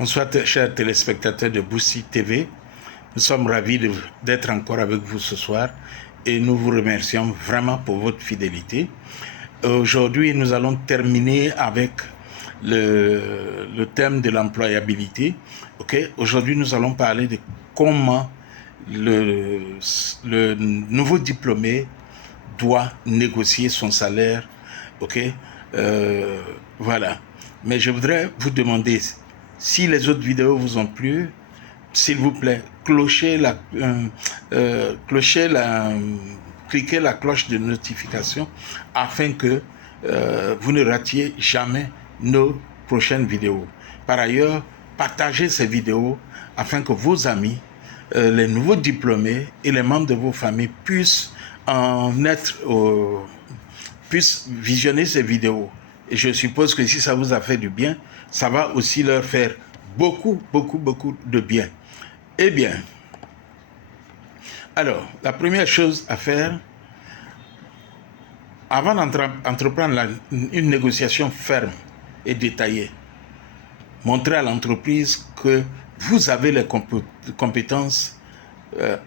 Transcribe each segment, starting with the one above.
Bonsoir, chers téléspectateurs de Boussi TV. Nous sommes ravis d'être encore avec vous ce soir et nous vous remercions vraiment pour votre fidélité. Aujourd'hui, nous allons terminer avec le thème de l'employabilité. Aujourd'hui, nous allons parler de comment le nouveau diplômé doit négocier son salaire. Voilà. Mais je voudrais vous demander, si les autres vidéos vous ont plu, s'il vous plaît, cliquez la cloche de notification afin que vous ne ratiez jamais nos prochaines vidéos. Par ailleurs, partagez ces vidéos afin que vos amis, les nouveaux diplômés et les membres de vos familles puissent puissent visionner ces vidéos. Et je suppose que si ça vous a fait du bien, ça va aussi leur faire beaucoup de bien. Eh bien, alors, la première chose à faire, avant d'entreprendre une négociation ferme et détaillée, montrer à l'entreprise que vous avez les compétences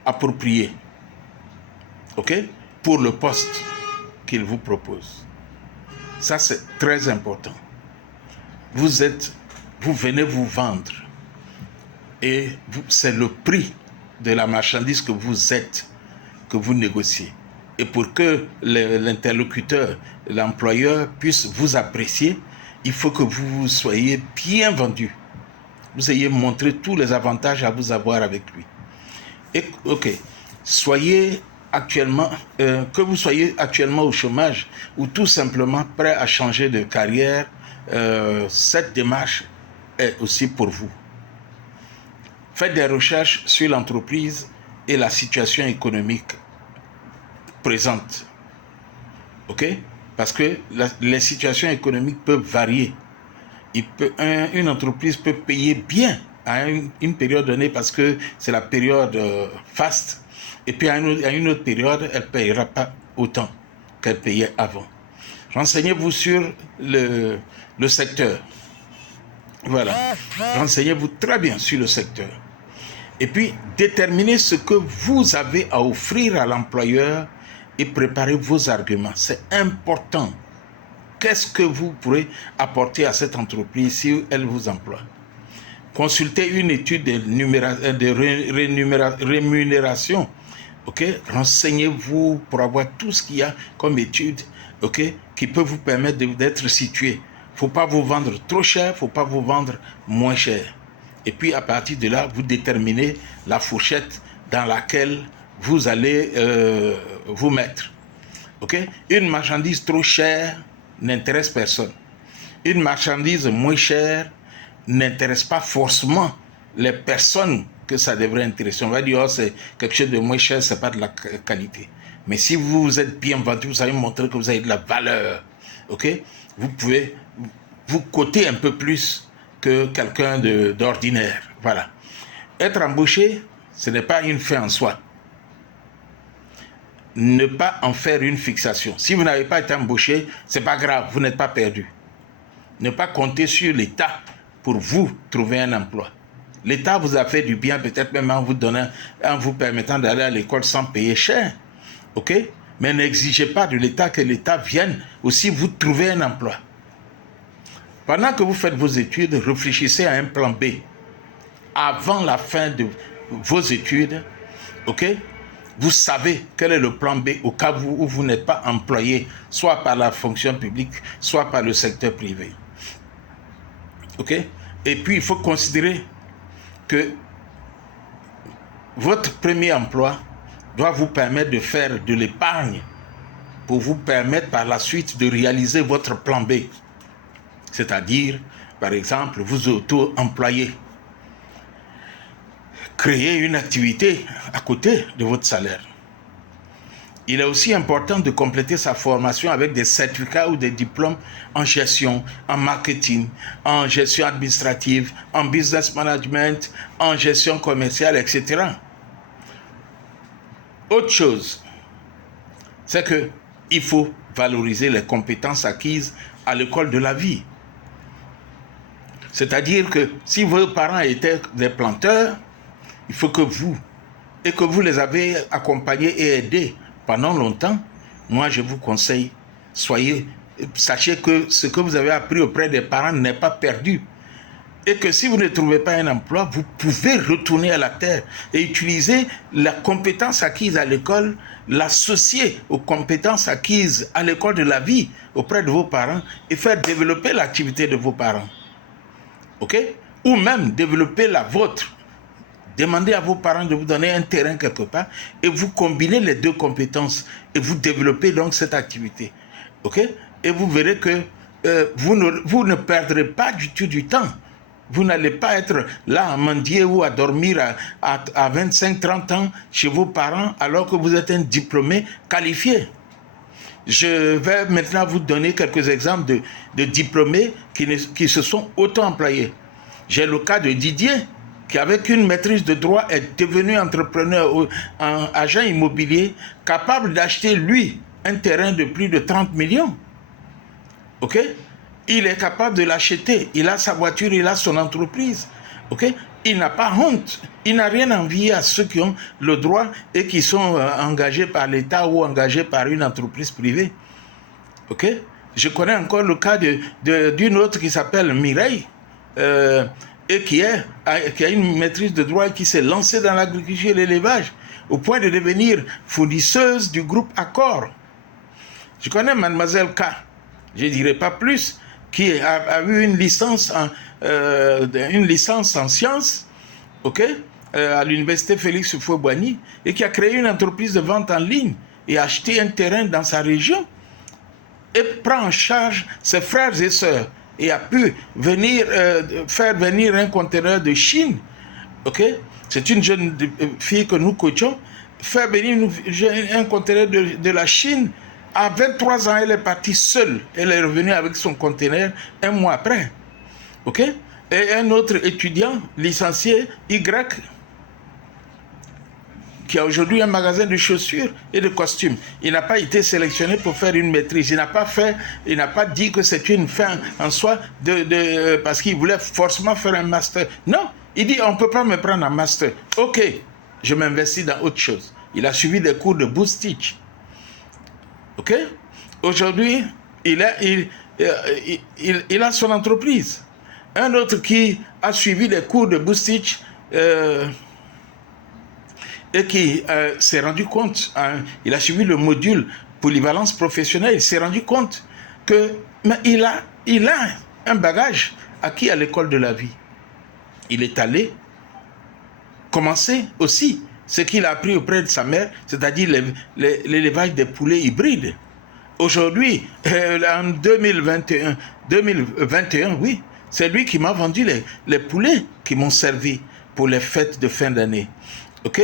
appropriées, pour le poste qu'il vous propose. Ça, c'est très important. Vous venez vous vendre et c'est le prix de la marchandise que vous êtes, que vous négociez. Et pour que l'interlocuteur, l'employeur puisse vous apprécier, il faut que vous soyez bien vendu. Vous ayez montré tous les avantages à vous avoir avec lui. Et, que vous soyez actuellement au chômage ou tout simplement prêt à changer de carrière, cette démarche est aussi pour vous. Faites des recherches sur l'entreprise et la situation économique présente. Parce que les situations économiques peuvent varier. Une entreprise peut payer bien à une période donnée parce que c'est la période faste. Et puis à une autre période, elle ne payera pas autant qu'elle payait avant. Renseignez-vous sur le secteur. Voilà. Renseignez-vous très bien sur le secteur. Et puis, déterminez ce que vous avez à offrir à l'employeur et préparez vos arguments. C'est important. Qu'est-ce que vous pourrez apporter à cette entreprise si elle vous emploie? Consultez une étude de rémunération. Renseignez-vous pour avoir tout ce qu'il y a comme étude, qui peut vous permettre d'être situé. Il ne faut pas vous vendre trop cher, il ne faut pas vous vendre moins cher. Et puis à partir de là, vous déterminez la fourchette dans laquelle vous allez vous mettre. Une marchandise trop chère n'intéresse personne. Une marchandise moins chère n'intéresse pas forcément les personnes que ça devrait intéresser. On va dire, c'est quelque chose de moins cher, ce n'est pas de la qualité. Mais si vous êtes bien vendu, vous savez montrer que vous avez de la valeur. Vous pouvez vous coter un peu plus que quelqu'un d'ordinaire. Voilà. Être embauché, ce n'est pas une fin en soi. Ne pas en faire une fixation. Si vous n'avez pas été embauché, ce n'est pas grave, vous n'êtes pas perdu. Ne pas compter sur l'État pour vous trouver un emploi. L'État vous a fait du bien, peut-être même en vous permettant d'aller à l'école sans payer cher. Mais n'exigez pas de l'État que l'État vienne aussi vous trouver un emploi. Pendant que vous faites vos études, réfléchissez à un plan B. Avant la fin de vos études, vous savez quel est le plan B au cas où vous n'êtes pas employé, soit par la fonction publique, soit par le secteur privé. Et puis, il faut considérer que votre premier emploi doit vous permettre de faire de l'épargne pour vous permettre par la suite de réaliser votre plan B. C'est-à-dire, par exemple, vous auto-employer. Créer une activité à côté de votre salaire. Il est aussi important de compléter sa formation avec des certificats ou des diplômes en gestion, en marketing, en gestion administrative, en business management, en gestion commerciale, etc. Autre chose, c'est qu'il faut valoriser les compétences acquises à l'école de la vie. C'est-à-dire que si vos parents étaient des planteurs, il faut que vous les avez accompagnés et aidés pendant longtemps. Moi, je vous conseille, sachez que ce que vous avez appris auprès des parents n'est pas perdu. Et que si vous ne trouvez pas un emploi, vous pouvez retourner à la terre et utiliser la compétence acquise à l'école, l'associer aux compétences acquises à l'école de la vie auprès de vos parents et faire développer l'activité de vos parents. OK? Ou même développer la vôtre. Demandez à vos parents de vous donner un terrain quelque part et vous combinez les deux compétences et vous développez donc cette activité. OK? Et vous verrez que vous ne perdrez pas du tout du temps. Vous n'allez pas être là à mendier ou à dormir à 25-30 ans chez vos parents alors que vous êtes un diplômé qualifié. Je vais maintenant vous donner quelques exemples de diplômés qui se sont auto-employés. J'ai le cas de Didier, qui avec une maîtrise de droit est devenu entrepreneur, agent immobilier, capable d'acheter lui un terrain de plus de 30 millions. OK? Il est capable de l'acheter. Il a sa voiture, il a son entreprise. OK? Il n'a pas honte. Il n'a rien envié à ceux qui ont le droit et qui sont engagés par l'État ou engagés par une entreprise privée. OK? Je connais encore le cas d'une autre qui s'appelle Mireille et qui a une maîtrise de droit et qui s'est lancée dans l'agriculture et l'élevage au point de devenir fournisseuse du groupe Accor. Je connais Mademoiselle K, je ne dirai pas plus, qui a eu une licence en sciences, OK, à l'université Félix Houphouët-Boigny, et qui a créé une entreprise de vente en ligne et a acheté un terrain dans sa région et prend en charge ses frères et sœurs et a pu faire venir un conteneur de Chine. OK, c'est une jeune fille que nous coachons, faire venir un conteneur de la Chine. À 23 ans, elle est partie seule. Elle est revenue avec son conteneur un mois après. OK? Et un autre étudiant, licencié, Y, qui a aujourd'hui un magasin de chaussures et de costumes. Il n'a pas été sélectionné pour faire une maîtrise. Il n'a pas dit que c'est une fin en soi parce qu'il voulait forcément faire un master. Non, il dit on ne peut pas me prendre un master. OK, je m'investis dans autre chose. Il a suivi des cours de Boostich. OK? Aujourd'hui, il a son entreprise. Un autre qui a suivi les cours de Boostich et qui s'est rendu compte, il a suivi le module polyvalence professionnelle, il s'est rendu compte qu'il a un bagage acquis à l'école de la vie. Il est allé commencer aussi ce qu'il a appris auprès de sa mère, c'est-à-dire l'élevage des poulets hybrides. Aujourd'hui, en 2021, oui, c'est lui qui m'a vendu les poulets qui m'ont servi pour les fêtes de fin d'année. OK?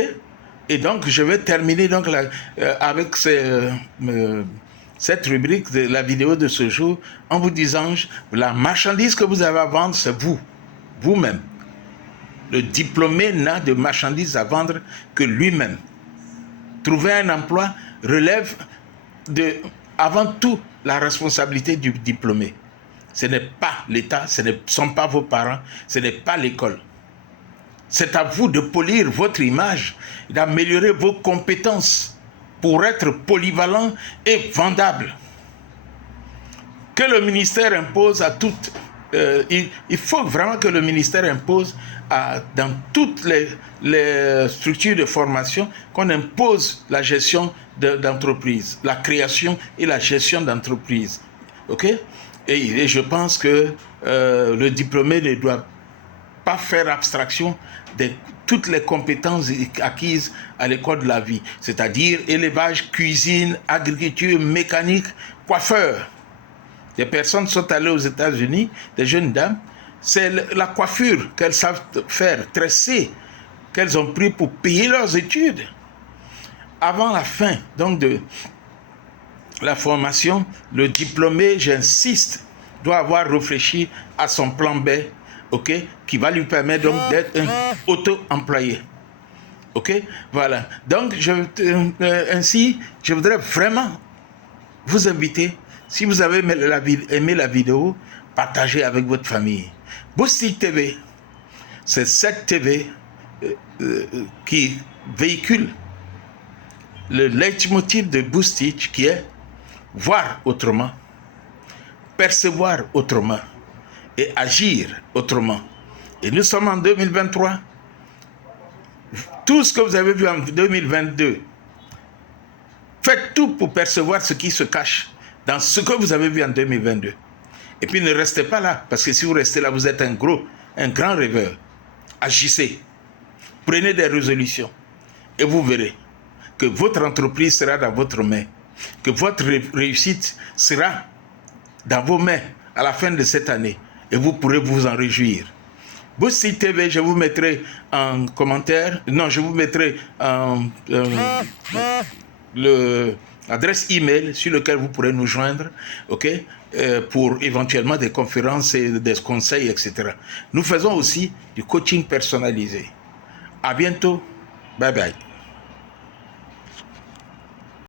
Et donc, je vais terminer donc avec cette rubrique de la vidéo de ce jour en vous disant, la marchandise que vous avez à vendre, c'est vous-même. Le diplômé n'a de marchandises à vendre que lui-même. Trouver un emploi relève avant tout la responsabilité du diplômé. Ce n'est pas l'État, ce ne sont pas vos parents, ce n'est pas l'école. C'est à vous de polir votre image, d'améliorer vos compétences pour être polyvalent et vendable. Que le ministère impose à toutes... il faut vraiment que le ministère impose dans toutes les structures de formation qu'on impose la gestion d'entreprise, la création et la gestion d'entreprise. OK? Et je pense que le diplômé ne doit pas faire abstraction de toutes les compétences acquises à l'école de la vie, c'est-à-dire élevage, cuisine, agriculture, mécanique, coiffeur. Des personnes sont allées aux États-Unis, des jeunes dames, c'est la coiffure qu'elles savent faire, tresser, qu'elles ont pris pour payer leurs études. Avant la fin donc de la formation, le diplômé, j'insiste, doit avoir réfléchi à son plan B, OK, qui va lui permettre donc d'être un auto-employé. OK, voilà. Donc, ainsi, je voudrais vraiment vous inviter, si vous avez aimé la vidéo, partagez avec votre famille. Boosty TV, c'est cette TV qui véhicule le leitmotiv de Boostich qui est voir autrement, percevoir autrement et agir autrement. Et nous sommes en 2023. Tout ce que vous avez vu en 2022, faites tout pour percevoir ce qui se cache dans ce que vous avez vu en 2022. Et puis ne restez pas là, parce que si vous restez là, vous êtes un grand rêveur. Agissez, prenez des résolutions et vous verrez que votre entreprise sera dans votre main, que votre réussite sera dans vos mains à la fin de cette année et vous pourrez vous en réjouir. Boosty TV, je vous mettrai en commentaire, non, je vous mettrai l'adresse email sur laquelle vous pourrez nous joindre, ok, pour éventuellement des conférences et des conseils, etc. Nous faisons aussi du coaching personnalisé. À bientôt. Bye bye.